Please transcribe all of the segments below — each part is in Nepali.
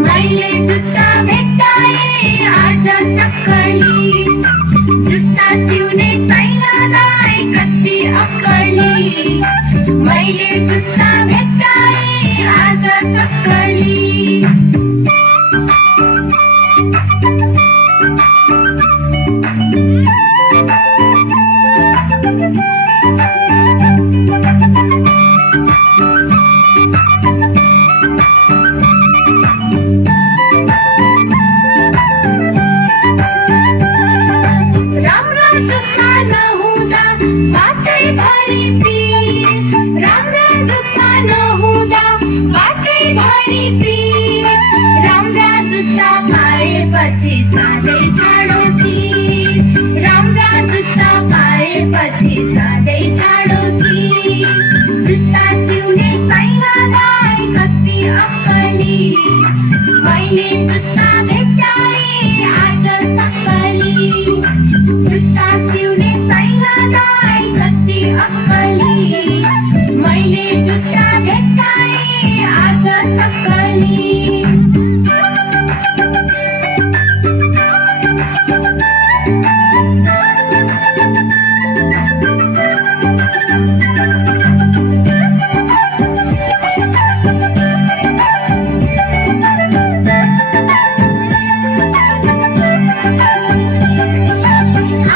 मैले जुत्ता भेट्टाएँ आज सक्कली, जुत्ता सिउने साइनालाई कति अक्कली। मैले जुत्ता भेट्टाएँ आज सक्कली। जुत्ता नहुँदा बाटैभरि पिर, राम्रा जुत्ता नहुँदा बाटैभरि पिर, राम्रा जुत्ता पाएपछि सधैँ ठाडो शिर, राम्रा जुत्ता पाएपछि सधैँ ठाडो शिर। जुत्ता सिउने साइनालाई कति अक्कली, मैले जुत्ता भेट्टाएँ आज सक्कली, जुत्ता सिउने साइनालाई कति अक्कली, मैले जुत्ता भेट्टाएँ आज सक्कली।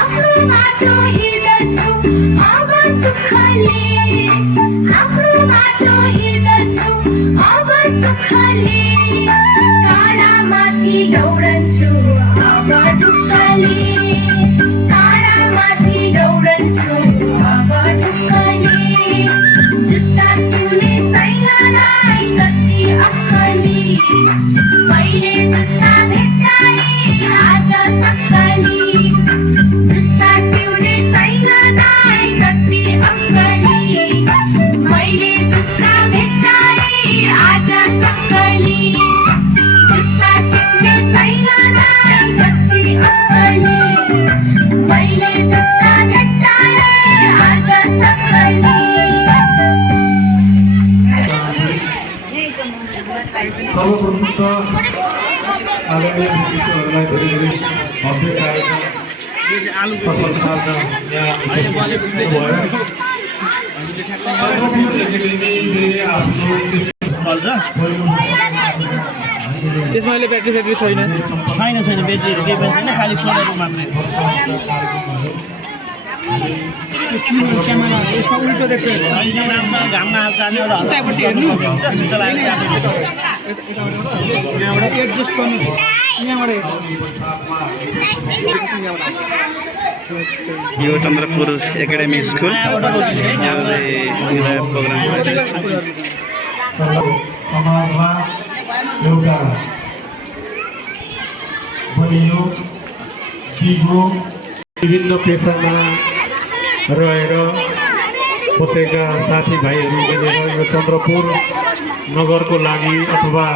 आफ्नो बाटो हिँड्दछु अब सुखले, काँडामाथि दौडन्छु अब ढुक्कले, काँडामाथि दौडन्छु अब ढुक्कले। जुत्ता सिउने साइनालाई कति अक्कली, मैले जुत्ता भेट्टाएँ आज सक्कली, जुत्ता सिउने साइनालाई कति अक्कली, मैले जुत्ता भेट्टाएँ आज सक्कली, जुत्ता सिउने साइनालाई कति अक्कली, मैले जुत्ता भेट्टाएँ आज सक्कली। सर्वप्रथम त आदरणीय शिक्षकहरूलाई धेरै धेरै भव्य कार्यक्रम सफल पार्न यहाँ उपस्थित भयो। त्यसमा अहिले ब्याट्री सेट्री छैन ब्याट्रीहरू केही पनि छैन, खालि सोलर मात्रै। क्यामेरा यसमा उल्टो देख्छ, घाममा जाने उतापट्टि हेर्नु सिधै लागेको यहाँबाट एडजस्ट गर्नु, यहाँबाट यो चन्द्रपुर एकाडेमी स्कुल यहाँले प्रोग्राम गरिरहेको छ। समाजमा एउटा बलियो जिगो विभिन्न पेसामा रहेर बसेका साथीभाइहरू मिलेर यो चन्द्रपुर नगरको लागि अथवा